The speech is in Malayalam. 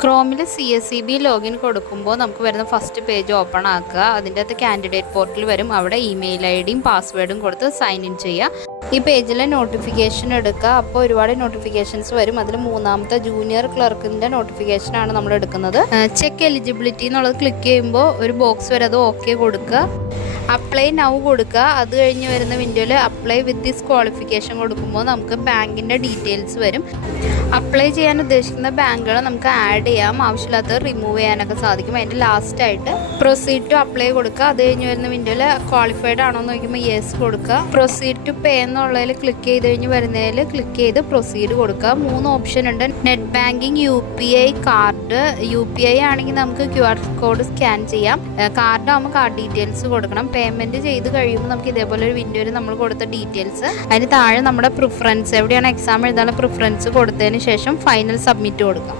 ക്രോമിൽ CSEB ലോഗിൻ കൊടുക്കുമ്പോൾ നമുക്ക് വരുന്ന ഫസ്റ്റ് പേജ് ഓപ്പൺ ആക്കുക. അതിൻ്റെ അകത്ത് കാൻഡിഡേറ്റ് പോർട്ടൽ വരും. അവിടെ ഇമെയിൽ IDയും പാസ്വേഡും കൊടുത്ത് സൈൻ ഇൻ ചെയ്യുക. ഈ പേജിൽ നോട്ടിഫിക്കേഷൻ എടുക്കുക. അപ്പോൾ ഒരുപാട് നോട്ടിഫിക്കേഷൻസ് വരും. അതിൽ മൂന്നാമത്തെ ജൂനിയർ ക്ലർക്കിൻ്റെ നോട്ടിഫിക്കേഷനാണ് നമ്മൾ എടുക്കുന്നത്. ചെക്ക് എലിജിബിലിറ്റി എന്നുള്ളത് ക്ലിക്ക് ചെയ്യുമ്പോൾ ഒരു ബോക്സ് വരെ അത് ഓക്കെ കൊടുക്കുക. അപ്ലൈ നൗ കൊടുക്കുക. അത് കഴിഞ്ഞ് വരുന്ന വിൻഡോയിൽ അപ്ലൈ വിത്ത് ദിസ് ക്വാളിഫിക്കേഷൻ കൊടുക്കുമ്പോൾ നമുക്ക് ബാങ്കിൻ്റെ ഡീറ്റെയിൽസ് വരും. അപ്ലൈ ചെയ്യാൻ ഉദ്ദേശിക്കുന്ന ബാങ്കുകൾ നമുക്ക് ആഡ് ചെയ്യാം, ആവശ്യമില്ലാത്തത് റിമൂവ് ചെയ്യാനൊക്കെ സാധിക്കും. അതിൻ്റെ ലാസ്റ്റായിട്ട് പ്രൊസീഡ് ടു അപ്ലൈ കൊടുക്കുക. അത് കഴിഞ്ഞ് വരുന്ന വിൻഡോയിൽ ക്വാളിഫൈഡ് ആണോ എന്ന് നോക്കുമ്പോൾ യെസ് കൊടുക്കുക. പ്രൊസീഡ് ടു പേ എന്നുള്ളതിൽ ക്ലിക്ക് ചെയ്ത് കഴിഞ്ഞ് വരുന്നതിൽ ക്ലിക്ക് ചെയ്ത് പ്രൊസീഡ് കൊടുക്കുക. 3 ഓപ്ഷൻ ഉണ്ട്. Net banking, UPI, card. UPI ആണെങ്കിൽ നമുക്ക് QR കോഡ് സ്കാൻ ചെയ്യാം. കാർഡ് ആകുമ്പോൾ കാർഡ് ഡീറ്റെയിൽസ് കൊടുക്കണം. പേയ്മെൻറ്റ് ചെയ്ത് കഴിയുമ്പോൾ നമുക്ക് ഇതേപോലെ ഒരു വിൻഡോയിൽ നമ്മൾ കൊടുത്ത ഡീറ്റെയിൽസ്, അതിന് താഴെ നമ്മുടെ പ്രിഫറൻസ്, എവിടെയാണ് എക്സാം എഴുതാനുള്ള പ്രിഫറൻസ് കൊടുത്തതിന് ശേഷം ഫൈനൽ സബ്മിറ്റ് കൊടുക്കാം.